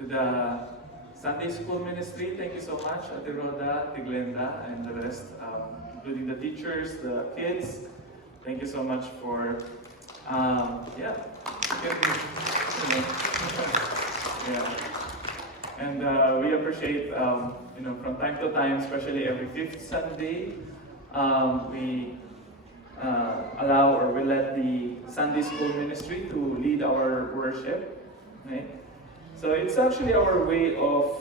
to the Sunday School Ministry. Thank you so much, Ate Rhoda, Ate Glenda, and the rest, including the teachers, the kids. Thank you so much for, yeah. Yeah. And we appreciate, from time to time, especially every fifth Sunday, we allow or we let the Sunday School Ministry to lead our worship. Right? So it's actually our way of,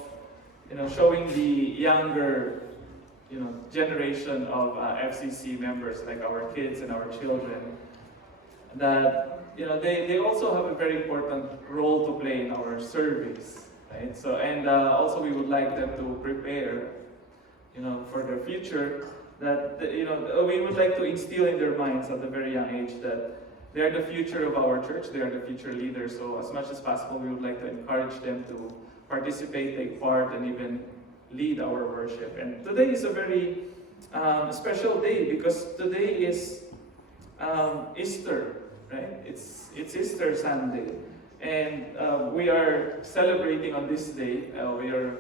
showing the younger, generation of FCC members, like our kids and our children, that they also have a very important role to play in our service, right? So and also we would like them to prepare, for their future. That we would like to instill in their minds at a very young age that they are the future of our church. They are the future leaders. So as much as possible, we would like to encourage them to participate, take part, and even lead our worship. And today is a very special day because today is Easter, right? It's Easter Sunday, and we are celebrating on this day. We are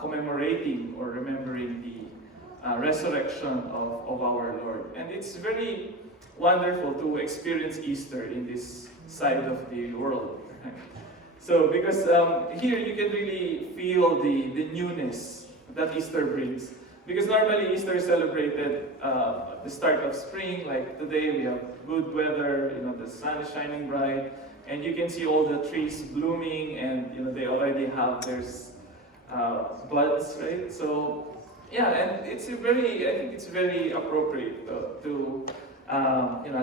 commemorating or remembering the resurrection of our Lord, and it's very wonderful to experience Easter in this side of the world. Right? So, because here you can really feel the newness that Easter brings. Because normally Easter is celebrated at the start of spring, like today we have good weather, the sun is shining bright, and you can see all the trees blooming, and they already have their buds, right? So, yeah, and I think it's very appropriate to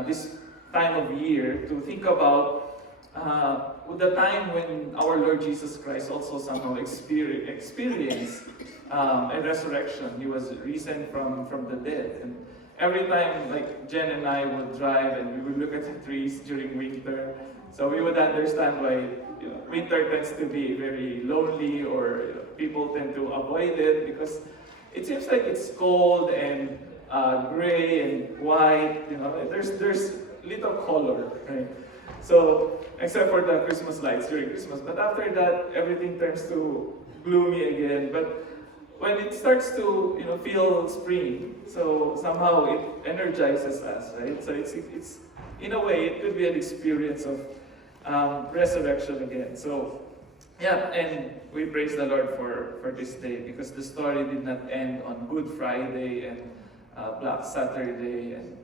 this time of year to think about the time when our Lord Jesus Christ also somehow experienced a resurrection. He was risen from the dead. And every time, like Jen and I would drive and we would look at the trees during winter, so we would understand why winter tends to be very lonely, or people tend to avoid it because it seems like it's cold and gray and white. There's little color, right? So except for the Christmas lights during Christmas, but after that everything turns to gloomy again. But when it starts to feel spring, so somehow it energizes us, right? So it's in a way it could be an experience of resurrection again. So yeah, and we praise the Lord for this day because the story did not end on Good Friday and Black Saturday and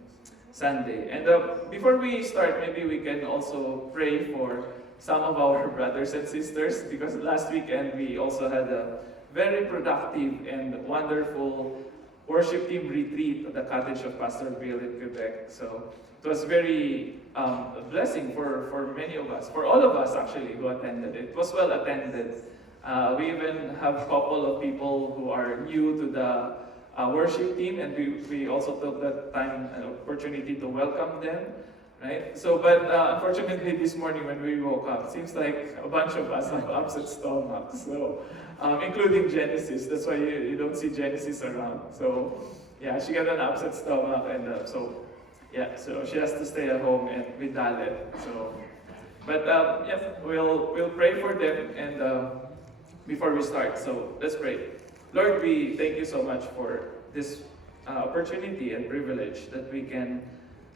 Sunday. And before we start, maybe we can also pray for some of our brothers and sisters, because last weekend we also had a very productive and wonderful worship team retreat at the cottage of Pastor Bill in Quebec. So it was very a blessing for many of us, for all of us actually who attended. It was well attended. We even have a couple of people who are new to the worship team, and we also took that time and opportunity to welcome them, right? So, but unfortunately this morning when we woke up, seems like a bunch of us have upset stomachs, so including Genesis. That's why you don't see Genesis around. So yeah, she got an upset stomach, and so she has to stay at home and with Dalet. So, but we'll pray for them, and before we start, so let's pray. Lord, we thank you so much for this opportunity and privilege that we can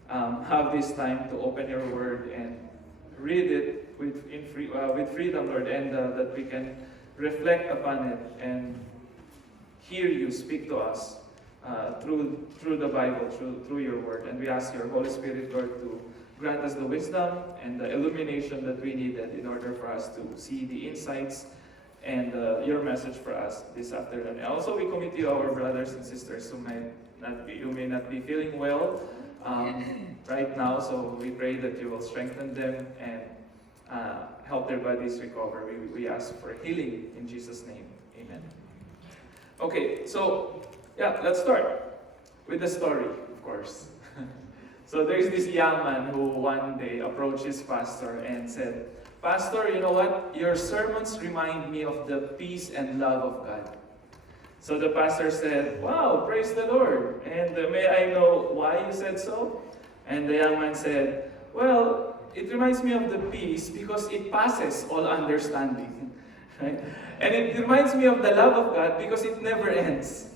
have this time to open your word and read it with freedom, Lord, and that we can reflect upon it and hear you speak to us through the Bible, through your word. And we ask your Holy Spirit, Lord, to grant us the wisdom and the illumination that we needed in order for us to see the insights and your message for us this afternoon. And also we commit to you our brothers and sisters who may not be feeling well right now. So we pray that you will strengthen them and help their bodies recover. We ask for healing in Jesus' name. Amen. Okay, so yeah, let's start with the story, of course. So there's this young man who one day approached his pastor and said, "Pastor, you know what? Your sermons remind me of the peace and love of God." So the pastor said, "Wow, praise the Lord. And may I know why you said so?" And the young man said, "Well, it reminds me of the peace because it passes all understanding." Right? And it reminds me of the love of God because it never ends.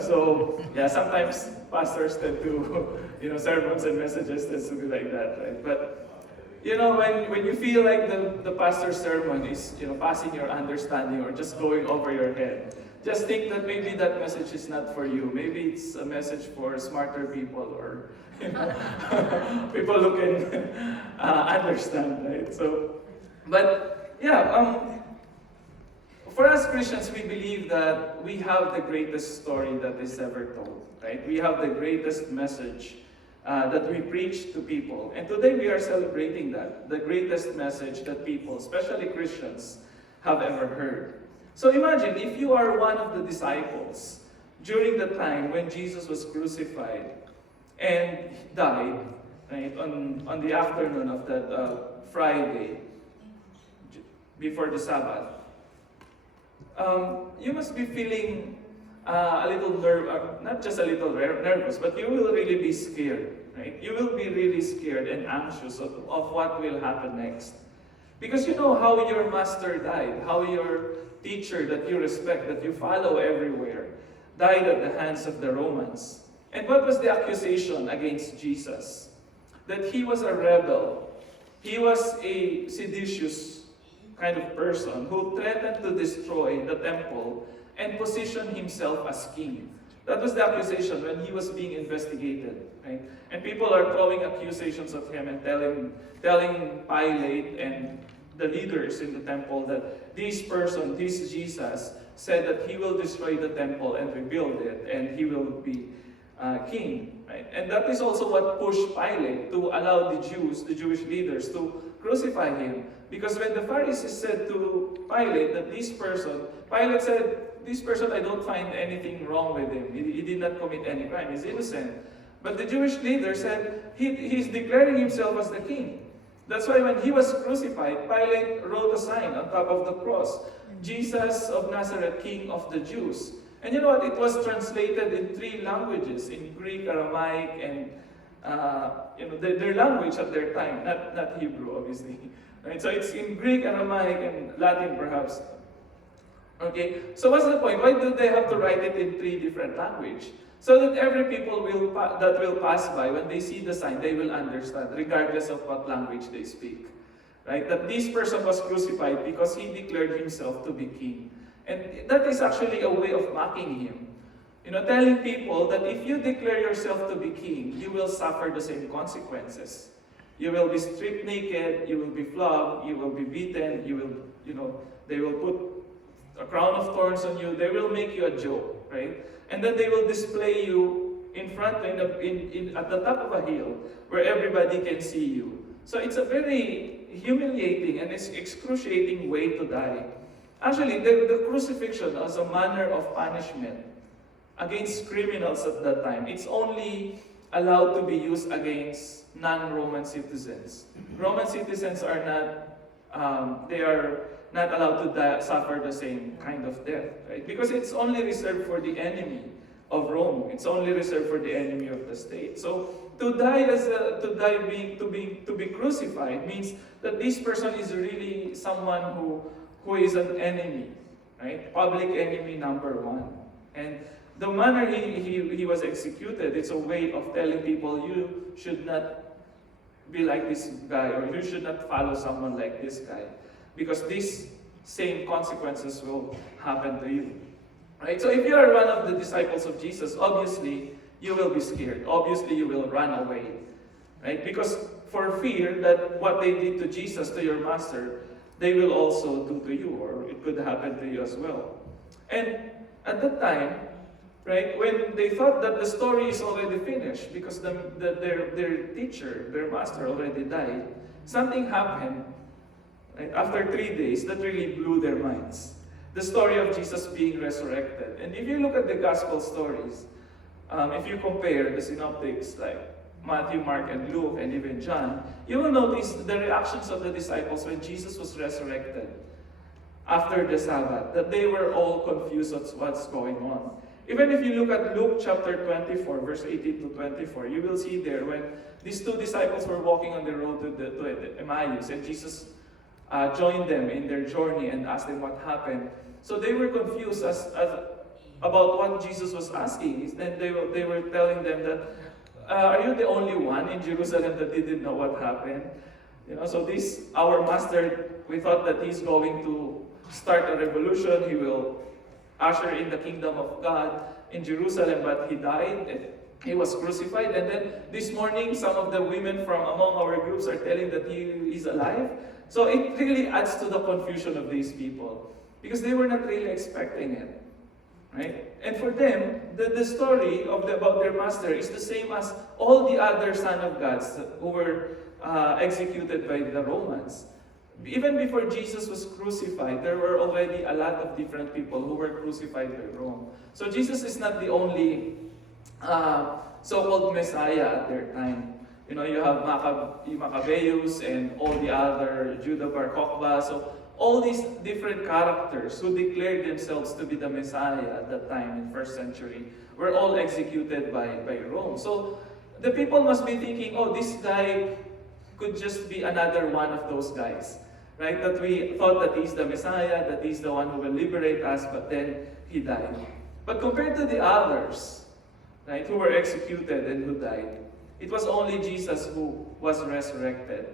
So yeah, sometimes pastors tend to, sermons and messages tend to be like that, right? But when you feel like the pastor's sermon is, passing your understanding or just going over your head, just think that maybe that message is not for you. Maybe it's a message for smarter people or, people who can understand, right? So, but yeah, for us Christians, we believe that we have the greatest story that is ever told, right? We have the greatest message that we preach to people. And today we are celebrating that, the greatest message that people, especially Christians, have ever heard. So imagine if you are one of the disciples during the time when Jesus was crucified and died, right, on the afternoon of that Friday, before the Sabbath. You must be feeling a little not just a little nervous, but you will really be scared, right? You will be really scared and anxious of what will happen next. Because you know how your master died, how your teacher that you respect, that you follow everywhere, died at the hands of the Romans. And what was the accusation against Jesus? That he was a rebel. He was a seditious kind of person who threatened to destroy the temple and position himself as king. That was the accusation when he was being investigated, right? And people are throwing accusations of him and telling Pilate and the leaders in the temple that this Jesus, said that he will destroy the temple and rebuild it, and he will be king, right? And that is also what pushed Pilate to allow the Jewish leaders, to crucify him. Because when the Pharisees said to Pilate that Pilate said, this person, I don't find anything wrong with him. He did not commit any crime. He's innocent. But the Jewish leader said, he's declaring himself as the king. That's why when he was crucified, Pilate wrote a sign on top of the cross, Jesus of Nazareth, King of the Jews. And you know what? It was translated in 3 languages, in Greek, Aramaic, and their language at their time, not Hebrew, obviously. Right? So it's in Greek, Aramaic, and Latin, perhaps. Okay, so what's the point? Why do they have to write it in 3 different languages? So that every people that will pass by, when they see the sign, they will understand, regardless of what language they speak. Right? That this person was crucified because he declared himself to be king. And that is actually a way of mocking him. Telling people that if you declare yourself to be king, you will suffer the same consequences. You will be stripped naked, you will be flogged, you will be beaten, they will put a crown of thorns on you, they will make you a joke, right? And then they will display you in front, at the top of a hill, where everybody can see you. So it's a very humiliating and excruciating way to die. Actually, the crucifixion as a manner of punishment against criminals at that time, it's only allowed to be used against non-Roman citizens. Roman citizens are not allowed to suffer the same kind of death, right? Because it's only reserved for the enemy of Rome. It's only reserved for the enemy of the state. So to be crucified means that this person is really someone who is an enemy, right? Public enemy number 1. And the manner he was executed, it's a way of telling people, you should not be like this guy, or you should not follow someone like this guy, because these same consequences will happen to you. Right? So if you are one of the disciples of Jesus, obviously you will be scared. Obviously you will run away. Right? Because for fear that what they did to Jesus, to your master, they will also do to you, or it could happen to you as well. And at that time, right, when they thought that the story is already finished because their teacher, their master already died, something happened, right, after 3 days that really blew their minds. The story of Jesus being resurrected. And if you look at the gospel stories, if you compare the synoptics like Matthew, Mark, and Luke, and even John, you will notice the reactions of the disciples when Jesus was resurrected after the Sabbath, that they were all confused at what's going on. Even if you look at Luke chapter 24, verse 18 to 24, you will see there when these 2 disciples were walking on the road to Emmaus, and Jesus joined them in their journey and asked them what happened. So they were confused about what Jesus was asking. And they were telling them that, are you the only one in Jerusalem that didn't know what happened? So our master, we thought that he's going to start a revolution. He will usher in the kingdom of God in Jerusalem, but he died and he was crucified. And then this morning, some of the women from among our groups are telling that he is alive. So it really adds to the confusion of these people because they were not really expecting it. Right? And for them, the story about their master is the same as all the other Son of Gods who were executed by the Romans. Even before Jesus was crucified, there were already a lot of different people who were crucified by Rome. So Jesus is not the only so-called Messiah at their time. You have Maccabeus and all the other, Judah Bar Kokhba. So all these different characters who declared themselves to be the Messiah at that time in 1st century were all executed by Rome. So the people must be thinking, oh, this guy could just be another one of those guys, right? That we thought that he's the Messiah, that he's the one who will liberate us, but then he died. But compared to the others, right, who were executed and who died, it was only Jesus who was resurrected.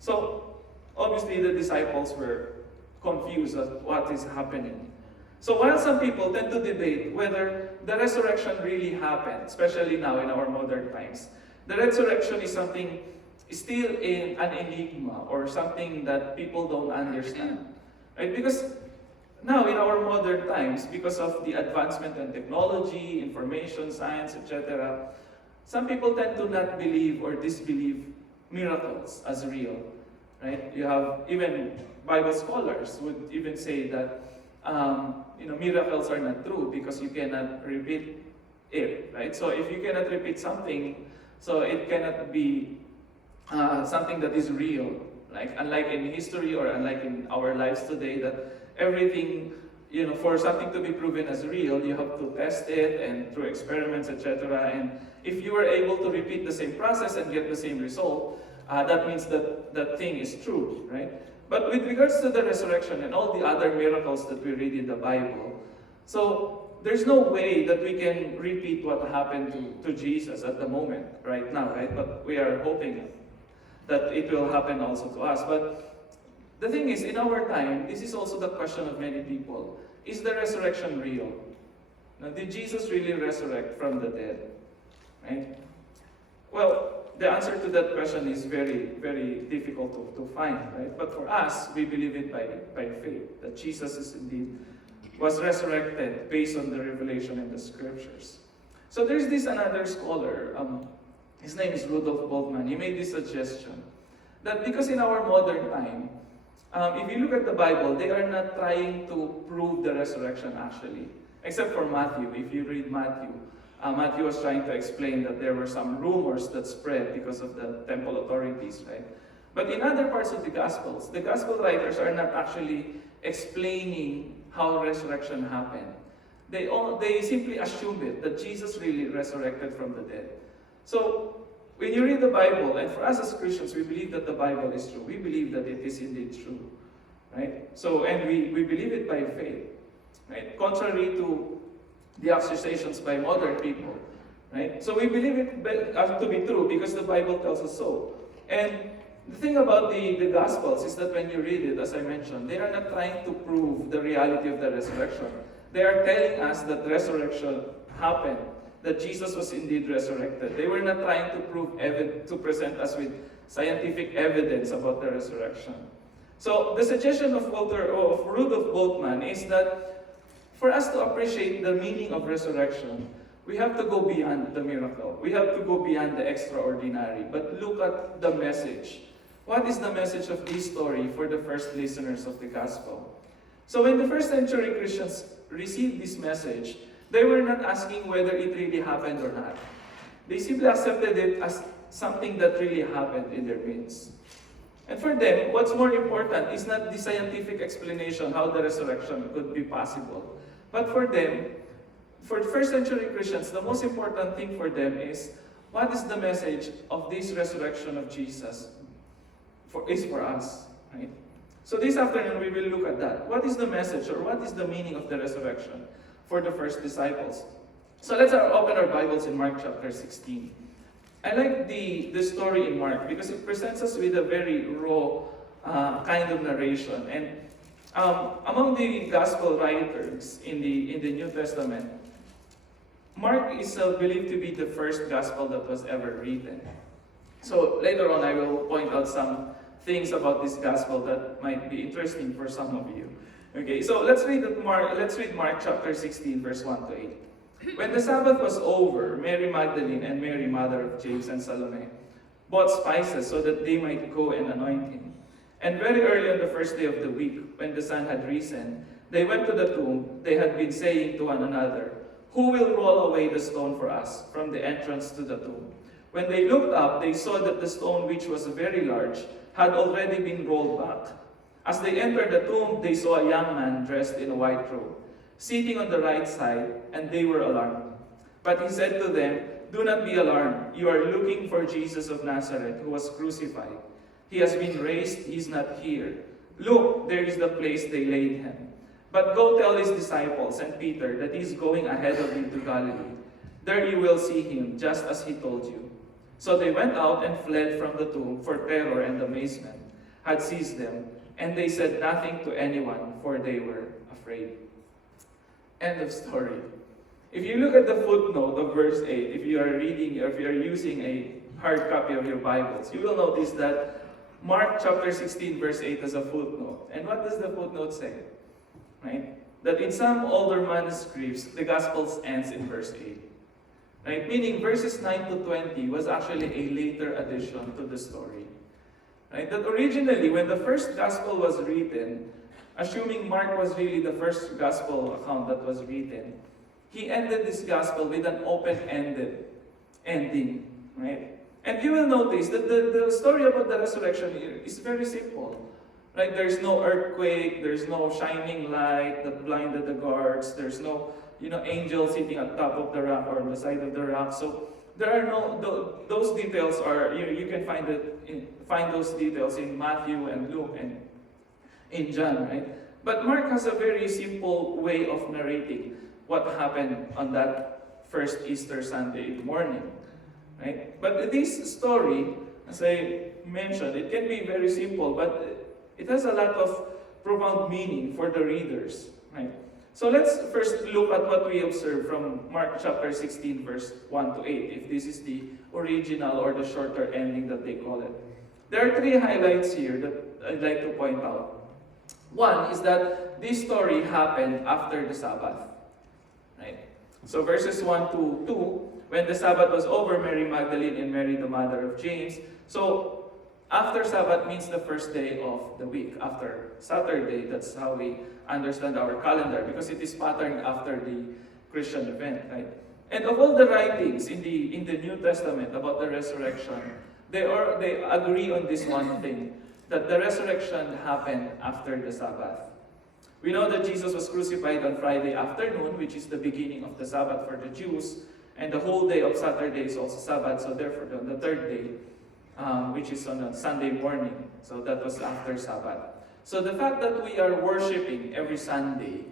So obviously the disciples were confused at what is happening. So while some people tend to debate whether the resurrection really happened, especially now in our modern times, the resurrection is something still an enigma or something that people don't understand. Right? Because now in our modern times, because of the advancement in technology, information, science, etc., some people tend to not believe or disbelieve miracles as real. Right? You have even Bible scholars would even say that miracles are not true because you cannot repeat it. Right? So if you cannot repeat something, so it cannot be something that is real. Like unlike in history or unlike in our lives today, that everything, for something to be proven as real, you have to test it and through experiments, etc. And if you are able to repeat the same process and get the same result, that means that that thing is true, right? But with regards to the resurrection and all the other miracles that we read in the Bible, so there's no way that we can repeat what happened to Jesus at the moment, right now, right? But we are hoping that it will happen also to us. But the thing is, in our time, this is also the question of many people. Is the resurrection real? Now, did Jesus really resurrect from the dead? Right? Well, the answer to that question is very, very difficult to find, right? But for us, we believe it by faith, that Jesus is indeed was resurrected based on the revelation in the scriptures. So there's this another scholar, his name is Rudolf Bultmann. He made this suggestion that because in our modern time, if you look at the Bible, they are not trying to prove the resurrection actually, except for Matthew. If you read Matthew, Matthew was trying to explain that there were some rumors that spread because of the temple authorities, right? But in other parts of the Gospels, the Gospel writers are not actually explaining how resurrection happened. They simply assumed it, that Jesus really resurrected from the dead. So, when you read the Bible, and for us as Christians, we believe that the Bible is true. We believe that it is indeed true, right? So, and we believe it by faith, right? Contrary to the accusations by modern people, right? So we believe it to be true because the Bible tells us so. And the thing about the Gospels is that when you read it, as I mentioned, they are not trying to prove the reality of the resurrection. They are telling us that resurrection happened, that Jesus was indeed resurrected. They were not trying to present us with scientific evidence about the resurrection. So the suggestion of Rudolf Bultmann is that for us to appreciate the meaning of resurrection, we have to go beyond the miracle. We have to go beyond the extraordinary, but look at the message. What is the message of this story for the first listeners of the gospel? So when the first century Christians received this message, they were not asking whether it really happened or not. They simply accepted it as something that really happened in their midst. And for them, what's more important is not the scientific explanation how the resurrection could be possible. But for them, for first century Christians, the most important thing for them is, what is the message of this resurrection of Jesus for us, right? So this afternoon, we will look at that. What is the message or what is the meaning of the resurrection for the first disciples? So let's open our Bibles in Mark chapter 16. I like the story in Mark because it presents us with a very raw kind of narration. And among the gospel writers in the New Testament, Mark is believed to be the first gospel that was ever written. So later on, I will point out some things about this gospel that might be interesting for some of you. Okay, so let's read Mark chapter 16, verse 1 to 8. When the Sabbath was over, Mary Magdalene and Mary, mother of James and Salome, bought spices so that they might go and anoint him. And very early on the first day of the week, when the sun had risen, they went to the tomb. They had been saying to one another, "Who will roll away the stone for us from the entrance to the tomb?" When they looked up, they saw that the stone, which was very large, had already been rolled back. As they entered the tomb, they saw a young man dressed in a white robe, sitting on the right side, and they were alarmed. But he said to them, "Do not be alarmed. You are looking for Jesus of Nazareth, who was crucified. He has been raised. He is not here. Look, there is the place they laid him. But go tell his disciples and Peter that he is going ahead of you to Galilee. There you will see him, just as he told you." So they went out and fled from the tomb, for terror and amazement had seized them, and they said nothing to anyone, for they were afraid. End of story. If you look at the footnote of verse 8, if you are reading, or if you are using a hard copy of your Bibles, you will notice that Mark chapter 16, verse 8 has a footnote. And what does the footnote say? Right? That in some older manuscripts, the Gospels ends in verse 8. Right? Meaning verses 9 to 20 was actually a later addition to the story. Right? That originally, when the first Gospel was written, assuming Mark was really the first Gospel account that was written, he ended this Gospel with an open-ended ending. Right? And you will notice that the story about the resurrection here is very simple. Right? There's no earthquake, there's no shining light that blinded the guards, there's no angel sitting at top of the rock or on the side of the rock. So there are those details are, you can find those details in Matthew and Luke and in John, right? But Mark has a very simple way of narrating what happened on that first Easter Sunday morning, right? But this story, as I mentioned, it can be very simple, but it has a lot of profound meaning for the readers, right? So let's first look at what we observe from Mark chapter 16, verse 1 to 8, if this is the original or the shorter ending that they call it. There are three highlights here that I'd like to point out. One is that this story happened after the Sabbath, right? So verses 1 to 2, when the Sabbath was over, Mary Magdalene and Mary, the mother of James. So after Sabbath means the first day of the week, after Saturday. That's how we understand our calendar, because it is patterned after the Christian event, right? And of all the writings in the New Testament about the resurrection, they agree on this one thing, that the resurrection happened after the Sabbath. We know that Jesus was crucified on Friday afternoon, which is the beginning of the Sabbath for the Jews, and the whole day of Saturday is also Sabbath, so therefore on the third day, which is on a Sunday morning. So that was after Sabbath. So the fact that we are worshiping every Sunday,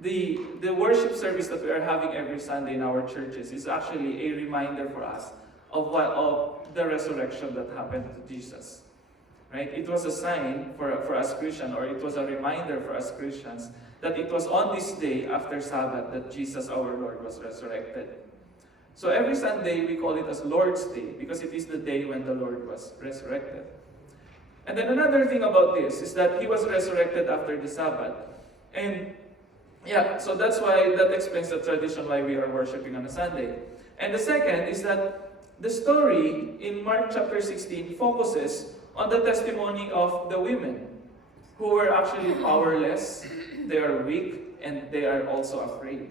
the worship service that we are having every Sunday in our churches is actually a reminder for us of the resurrection that happened to Jesus. Right? It was a sign for us Christians, or it was a reminder for us Christians, that it was on this day after Sabbath that Jesus our Lord was resurrected. So every Sunday we call it as Lord's Day because it is the day when the Lord was resurrected. And then another thing about this is that he was resurrected after the Sabbath. And so that's why that explains the tradition why we are worshiping on a Sunday. And the second is that the story in Mark chapter 16 focuses on the testimony of the women who were actually powerless, they are weak, and they are also afraid.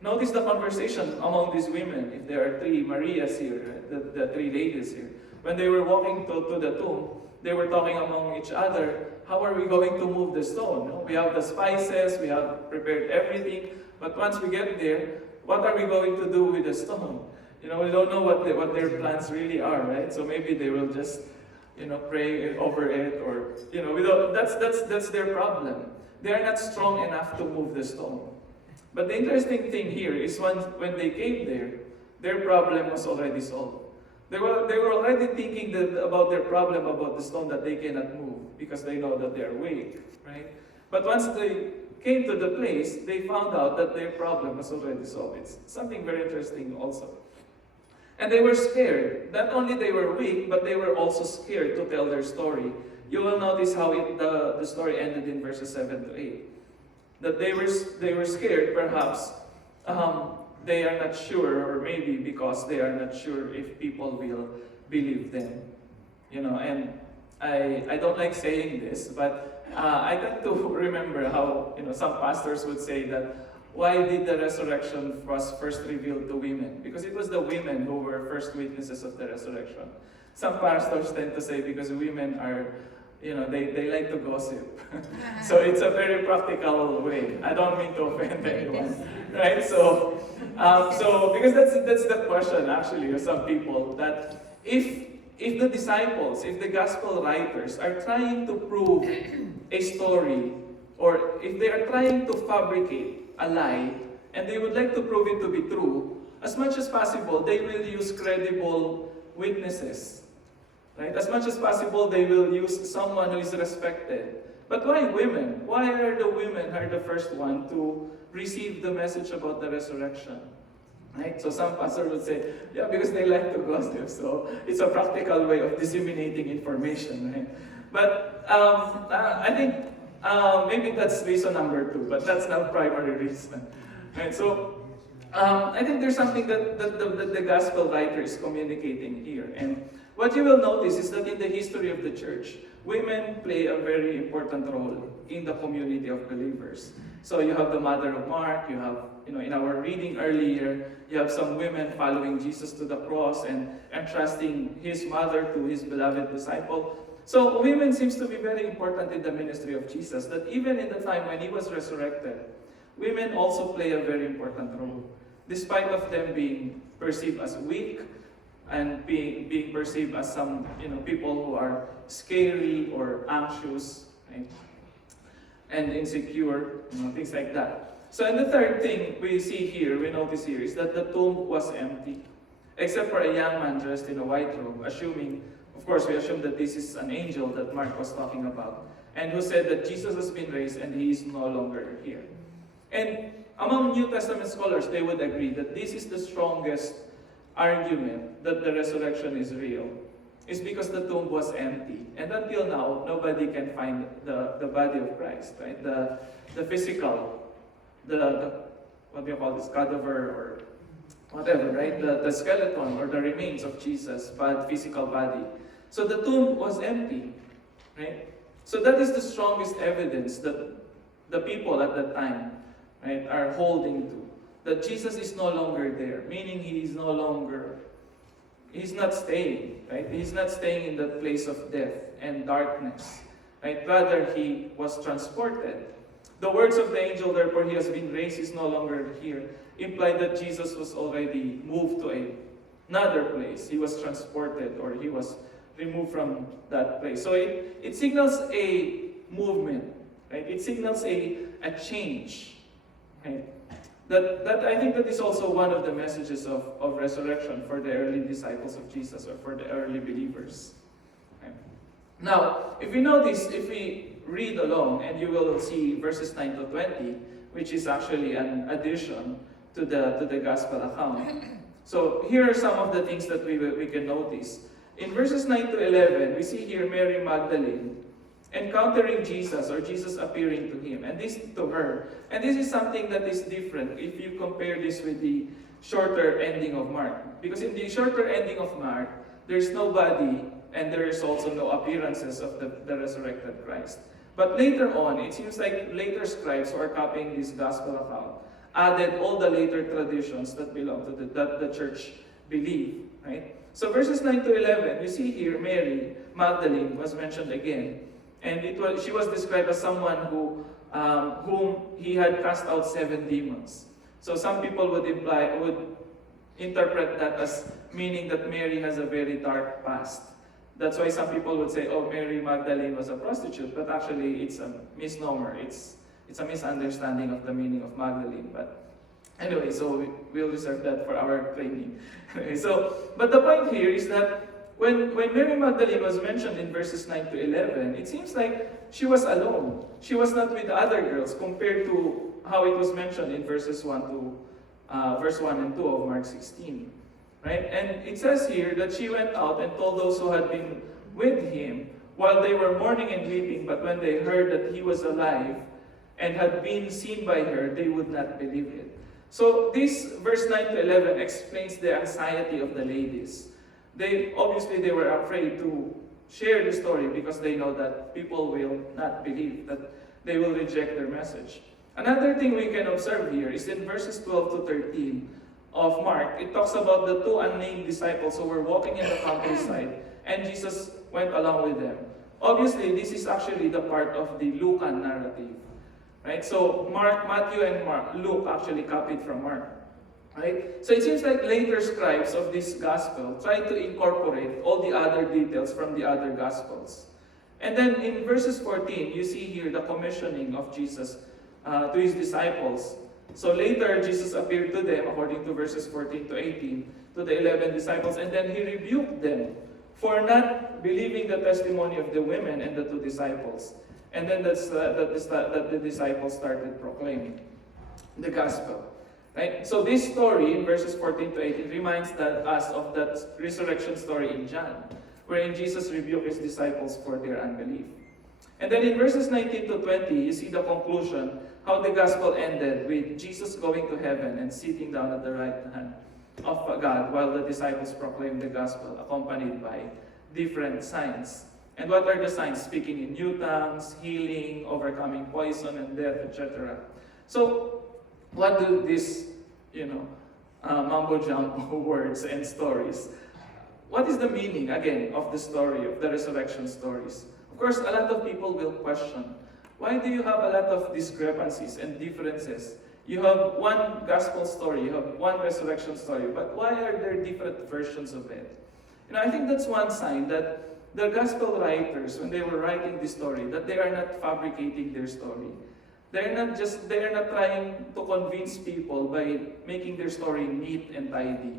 Notice the conversation among these women. If there are three Marias here, the three ladies here, when they were walking to the tomb, they were talking among each other, how are we going to move the stone? No? We have the spices, we have prepared everything, but once we get there, what are we going to do with the stone? We don't know what their plans really are, right? So maybe they will just pray over it, or that's their problem. They are not strong enough to move the stone. But the interesting thing here is when they came there, their problem was already solved. They were already thinking about their problem about the stone that they cannot move because they know that they are weak, right? But once they came to the place, they found out that their problem was already solved. It's something very interesting also. And they were scared. Not only they were weak, but they were also scared to tell their story. You will notice how the story ended in verses 7 to 8. That they were scared, perhaps. They are not sure, or maybe because they are not sure if people will believe them. And I don't like saying this, but I tend to remember how some pastors would say that, why did the resurrection was first revealed to women? Because it was the women who were first witnesses of the resurrection. Some pastors tend to say because women are, they like to gossip. So it's a very practical way. I don't mean to offend anyone, right? So because that's the question actually of some people, that if the disciples, if the gospel writers are trying to prove a story, or if they are trying to fabricate a lie, and they would like to prove it to be true, as much as possible, they will use credible witnesses. Right? As much as possible, they will use someone who is respected. But why women? Why are the women the first one to receive the message about the resurrection? Right? So some pastor would say, yeah, because they like to gossip. So it's a practical way of disseminating information. Right? But I think maybe that's reason number 2, but that's not primary reason. Right? So I think there's something that the gospel writer is communicating here. And what you will notice is that in the history of the church, women play a very important role in the community of believers. So you have the mother of Mark, you have, in our reading earlier, you have some women following Jesus to the cross and entrusting his mother to his beloved disciple. So women seems to be very important in the ministry of Jesus, that even in the time when he was resurrected, women also play a very important role. Despite of them being perceived as weak, and being perceived as some people who are scary or anxious, right? And insecure, things like that. So, and the third thing we notice here, is that the tomb was empty, except for a young man dressed in a white robe, of course we assume that this is an angel that Mark was talking about, and who said that Jesus has been raised and he is no longer here. And among New Testament scholars, they would agree that this is the strongest argument that the resurrection is real, is because the tomb was empty. And until now, nobody can find the body of Christ, right? The physical, what do you call this, cadaver or whatever, right? The skeleton or the remains of Jesus, but physical body. So the tomb was empty, right? So that is the strongest evidence that the people at that time, right, are holding to. That Jesus is no longer there, meaning he's not staying, right? He's not staying in that place of death and darkness, right? Rather, he was transported. The words of the angel, therefore, he has been raised, is no longer here, imply that Jesus was already moved to another place. He was transported, or he was removed from that place. So it signals a movement, right? It signals a change, right? That I think that is also one of the messages of resurrection for the early disciples of Jesus, or for the early believers. Okay. Now, if we read along, and you will see verses 9 to 20, which is actually an addition to the gospel account. So here are some of the things that we can notice. In verses 9 to 11, we see here Mary Magdalene encountering Jesus, or Jesus appearing to him, and this to her. And this is something that is different if you compare this with the shorter ending of Mark. Because in the shorter ending of Mark, there's no body, and there is also no appearances of the resurrected Christ. But later on, it seems like later scribes who are copying this gospel account added all the later traditions that belong to that the church believed, right? So verses 9 to 11, we see here Mary Magdalene was mentioned again. And she was described as someone whom he had cast out 7 demons. So some people would interpret that as meaning that Mary has a very dark past. That's why some people would say, oh, Mary Magdalene was a prostitute, but actually it's a misnomer. It's a misunderstanding of the meaning of Magdalene. But anyway, so we'll reserve that for our training. But the point here is that when Mary Magdalene was mentioned in verses 9 to 11, it seems like she was alone. She was not with the other girls compared to how it was mentioned in verse 1 and 2 of Mark 16. Right? And it says here that she went out and told those who had been with him while they were mourning and weeping, but when they heard that he was alive and had been seen by her, they would not believe it. So this verse 9 to 11 explains the anxiety of the ladies. They were afraid to share the story because they know that people will not believe, that they will reject their message. Another thing we can observe here is in verses 12 to 13 of Mark. It talks about the two unnamed disciples who were walking in the countryside and Jesus went along with them. Obviously, this is actually the part of the Lucan narrative. Right? So Matthew and Luke actually copied from Mark. Right? So it seems like later scribes of this gospel tried to incorporate all the other details from the other gospels. And then in verses 14, you see here the commissioning of Jesus to his disciples. So later, Jesus appeared to them, according to verses 14 to 18, to the 11 disciples, and then he rebuked them for not believing the testimony of the women and the two disciples. And then that the disciples started proclaiming the gospel. Right? So this story, in verses 14 to 18, reminds us of that resurrection story in John, wherein Jesus rebuked his disciples for their unbelief. And then in verses 19 to 20, you see the conclusion, how the gospel ended with Jesus going to heaven and sitting down at the right hand of God while the disciples proclaimed the gospel, accompanied by different signs. And what are the signs? Speaking in new tongues, healing, overcoming poison and death, etc. So, what do these, mumbo-jumbo words and stories? What is the meaning, again, of the story, of the resurrection stories? Of course, a lot of people will question, why do you have a lot of discrepancies and differences? You have one gospel story, you have one resurrection story, but why are there different versions of it? I think that's one sign that the gospel writers, when they were writing this story, that they are not fabricating their story. They are not trying to convince people by making their story neat and tidy.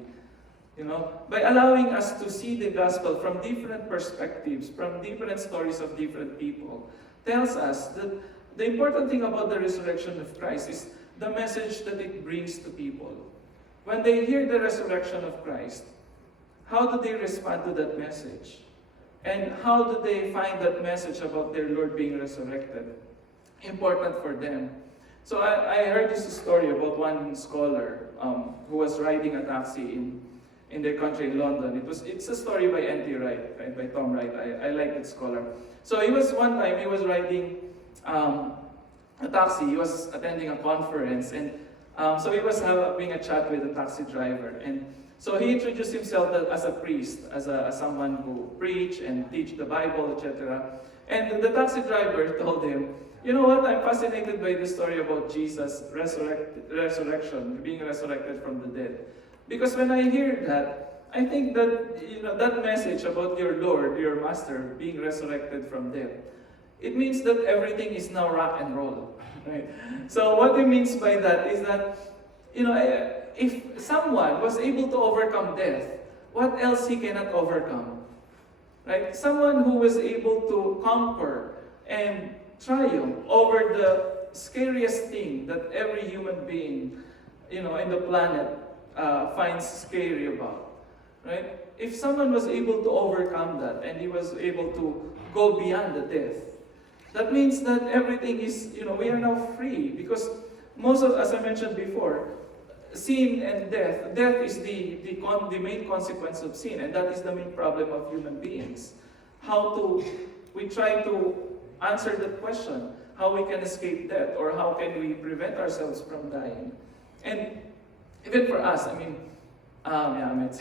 By allowing us to see the gospel from different perspectives, from different stories of different people, tells us that the important thing about the resurrection of Christ is the message that it brings to people. When they hear the resurrection of Christ, how do they respond to that message? And how do they find that message about their Lord being resurrected important for them? So I heard this story about one scholar who was riding a taxi in their country in London. It's a story by N.T. Wright, right, by Tom Wright. I like that scholar. So one time he was riding a taxi. He was attending a conference, and so he was having a chat with a taxi driver. And so he introduced himself as a priest, as someone who preach and teach the Bible, etc. And the taxi driver told him, you know what, I'm fascinated by the story about Jesus' resurrection, being resurrected from the dead. Because when I hear that, I think that, that message about your Lord, your Master, being resurrected from death, it means that everything is now rock and roll. Right? So what he means by that is that, if someone was able to overcome death, what else he cannot overcome? Right? Someone who was able to conquer and triumph over the scariest thing that every human being, in the planet finds scary about. Right? If someone was able to overcome that and he was able to go beyond the death, that means that everything is, we are now free, because as I mentioned before, sin and death is the main consequence of sin, and that is the main problem of human beings. We try to answer that question, how we can escape death, or how can we prevent ourselves from dying. And even for us,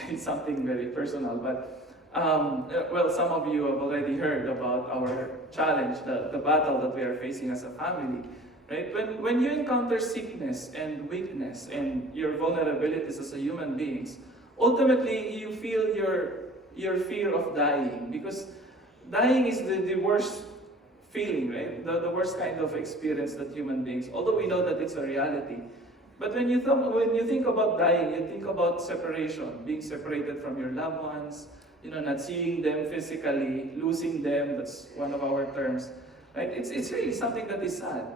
it's something very personal, but some of you have already heard about our challenge, the battle that we are facing as a family. Right? When you encounter sickness and weakness and your vulnerabilities as a human beings, ultimately you feel your fear of dying. Because dying is the worst feeling, right? The worst kind of experience that human beings, although we know that it's a reality. But when you think about dying, you think about separation, being separated from your loved ones, not seeing them physically, losing them, that's one of our terms. Right? It's really something that is sad.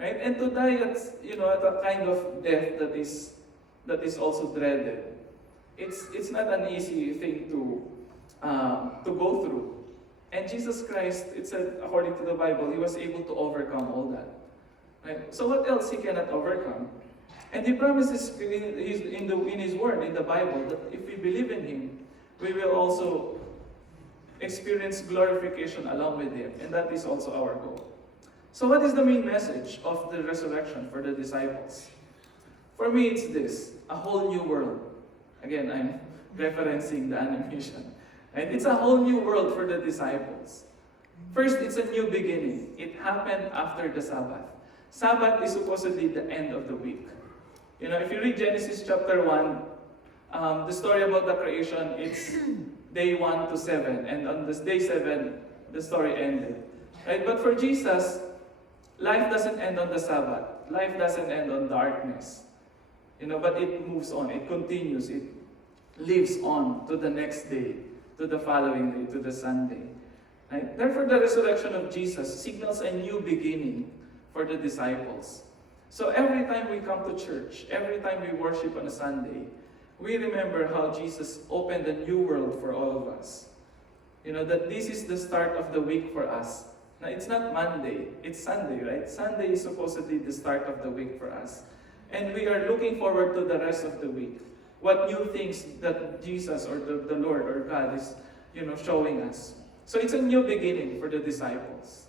Right? And to die at a kind of death that is also dreaded. It's not an easy thing to go through. And Jesus Christ, it said, according to the Bible, He was able to overcome all that. Right? So what else He cannot overcome? And He promises in His Word, in the Bible, that if we believe in Him, we will also experience glorification along with Him. And that is also our goal. So what is the main message of the resurrection for the disciples? For me, it's this: a whole new world. Again, I'm referencing the animation. Right? It's a whole new world for the disciples. First, it's a new beginning. It happened after the Sabbath. Sabbath is supposedly the end of the week. If you read Genesis chapter 1, the story about the creation, it's day 1 to 7. And on this day 7, the story ended. Right? But for Jesus, life doesn't end on the Sabbath. Life doesn't end on darkness. But it moves on. It continues. It lives on to the next day, to the following day, to the Sunday. Right? Therefore, the resurrection of Jesus signals a new beginning for the disciples. So every time we come to church, every time we worship on a Sunday, we remember how Jesus opened a new world for all of us. That this is the start of the week for us. Now, it's not Monday, it's Sunday, right? Sunday is supposedly the start of the week for us. And we are looking forward to the rest of the week. What new things that Jesus or the Lord or God is, showing us. So it's a new beginning for the disciples.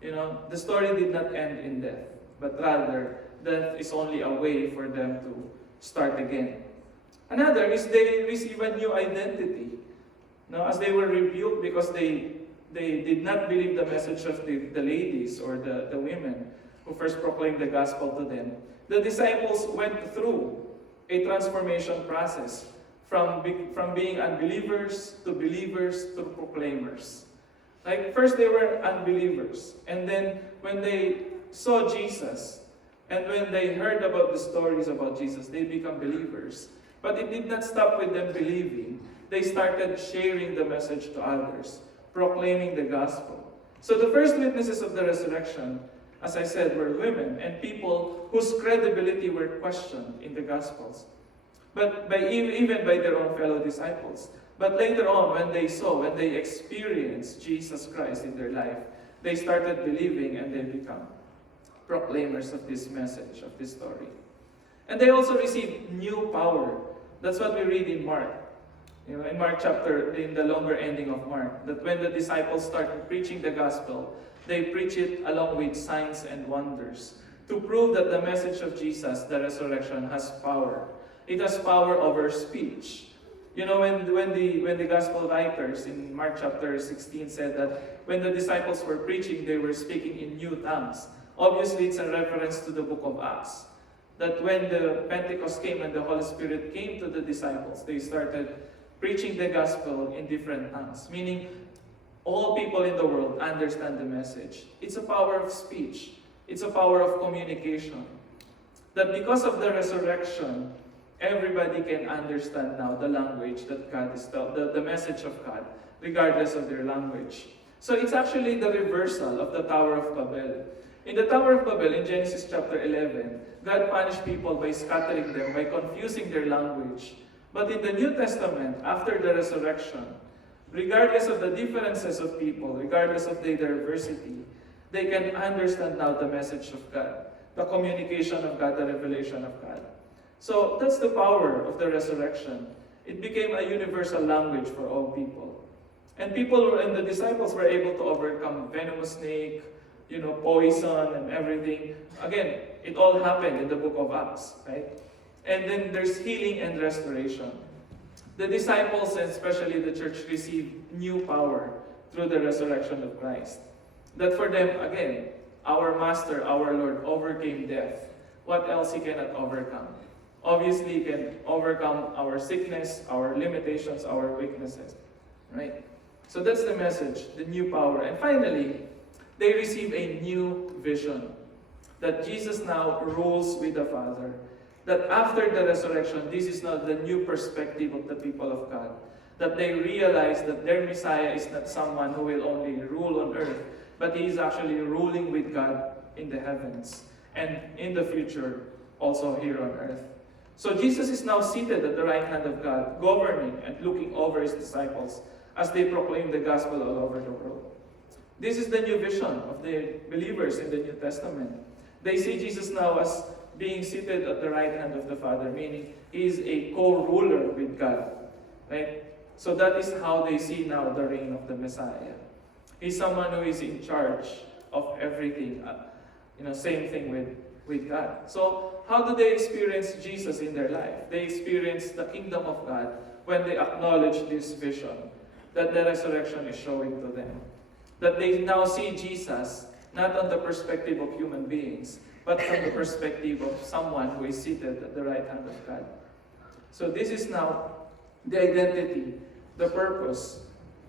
The story did not end in death, but rather, death is only a way for them to start again. Another is they receive a new identity. As they were rebuked because they did not believe the message of the ladies or the women who first proclaimed the gospel to them, the disciples went through a transformation process from being unbelievers to believers to proclaimers. Like first they were unbelievers, and then when they saw Jesus and when they heard about the stories about Jesus, they become believers. But it did not stop with them believing. They started sharing the message to others, proclaiming the gospel. So the first witnesses of the resurrection, as I said, were women and people whose credibility were questioned in the Gospels, but even by their own fellow disciples. But later on, when they experienced Jesus Christ in their life, they started believing and they become proclaimers of this message, of this story. And they also received new power. That's what we read in Mark. In Mark chapter, in the longer ending of Mark, that when the disciples started preaching the gospel, they preach it along with signs and wonders to prove that the message of Jesus, the resurrection, has power. It has power over speech. When the gospel writers in Mark chapter 16 said that when the disciples were preaching, they were speaking in new tongues. Obviously, it's a reference to the book of Acts. That when the Pentecost came and the Holy Spirit came to the disciples, they started preaching the gospel in different tongues. Meaning, all people in the world understand the message. It's a power of speech. It's a power of communication. That because of the resurrection, everybody can understand now the language that God is the message of God, regardless of their language. So it's actually the reversal of the Tower of Babel. In the Tower of Babel, in Genesis chapter 11, God punished people by scattering them, by confusing their language. But in the New Testament, after the resurrection, regardless of the differences of people, regardless of their diversity, they can understand now the message of God, the communication of God, the revelation of God. So that's the power of the resurrection. It became a universal language for all people. And the disciples were able to overcome venomous snake, poison and everything. Again, it all happened in the book of Acts, right? And then there's healing and restoration. The disciples, and especially the church, received new power through the resurrection of Christ. That for them, again, our Master, our Lord, overcame death. What else He cannot overcome? Obviously, He can overcome our sickness, our limitations, our weaknesses. Right? So that's the message, the new power. And finally, they receive a new vision. That Jesus now rules with the Father. That after the resurrection, this is not the new perspective of the people of God. That they realize that their Messiah is not someone who will only rule on earth, but he is actually ruling with God in the heavens. And in the future, also here on earth. So Jesus is now seated at the right hand of God, governing and looking over his disciples as they proclaim the gospel all over the world. This is the new vision of the believers in the New Testament. They see Jesus now as being seated at the right hand of the Father, meaning he is a co-ruler with God. Right? So that is how they see now the reign of the Messiah. He's someone who is in charge of everything. Same thing with God. So how do they experience Jesus in their life? They experience the kingdom of God when they acknowledge this vision that the resurrection is showing to them. That they now see Jesus not on the perspective of human beings, but from the perspective of someone who is seated at the right hand of God. So this is now the identity, the purpose,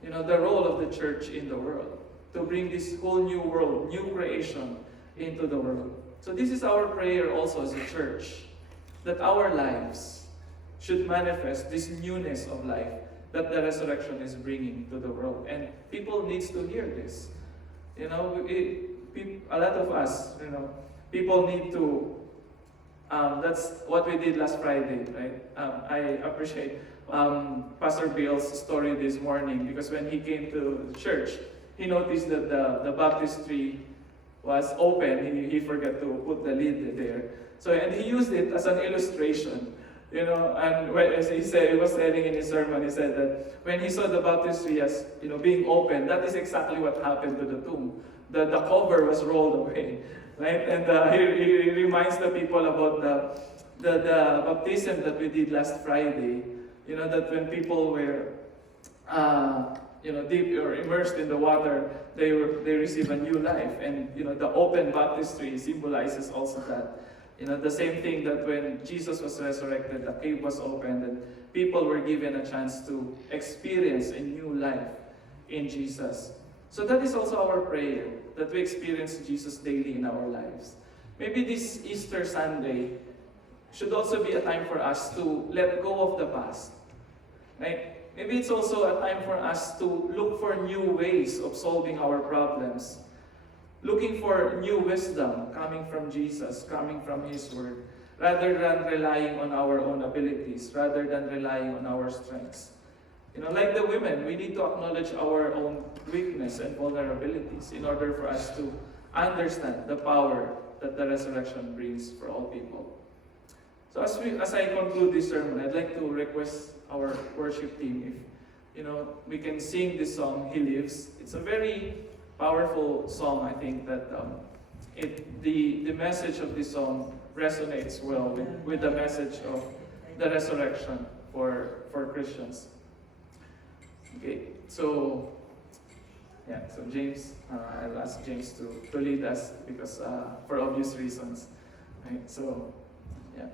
the role of the church in the world. To bring this whole new world, new creation into the world. So this is our prayer also as a church, that our lives should manifest this newness of life that the resurrection is bringing to the world. And people needs to hear this. A lot of us, people need to, that's what we did last Friday, right? I appreciate Pastor Bill's story this morning, because when he came to the church, he noticed that the baptistry was open. He forgot to put the lid there. So, and he used it as an illustration. And as he said, he was saying in his sermon, he said that when he saw the baptistry as, being open, that is exactly what happened to the tomb. The cover was rolled away, right? And he reminds the people about the baptism that we did last Friday. That when people were, deep or immersed in the water, they receive a new life. And, the open baptistry symbolizes also that. The same thing that when Jesus was resurrected, the cave was opened and people were given a chance to experience a new life in Jesus. So that is also our prayer, that we experience Jesus daily in our lives. Maybe this Easter Sunday should also be a time for us to let go of the past. Right? Maybe it's also a time for us to look for new ways of solving our problems. Looking for new wisdom coming from Jesus, coming from His Word, rather than relying on our own abilities, rather than relying on our strengths. Like the women, we need to acknowledge our own weakness and vulnerabilities in order for us to understand the power that the resurrection brings for all people. So as I conclude this sermon, I'd like to request our worship team if we can sing this song, He Lives. It's a very powerful song. I think that the message of this song resonates well with the message of the resurrection for Christians. Okay, so James, I'll ask James to lead us because for obvious reasons. Right? So, yeah.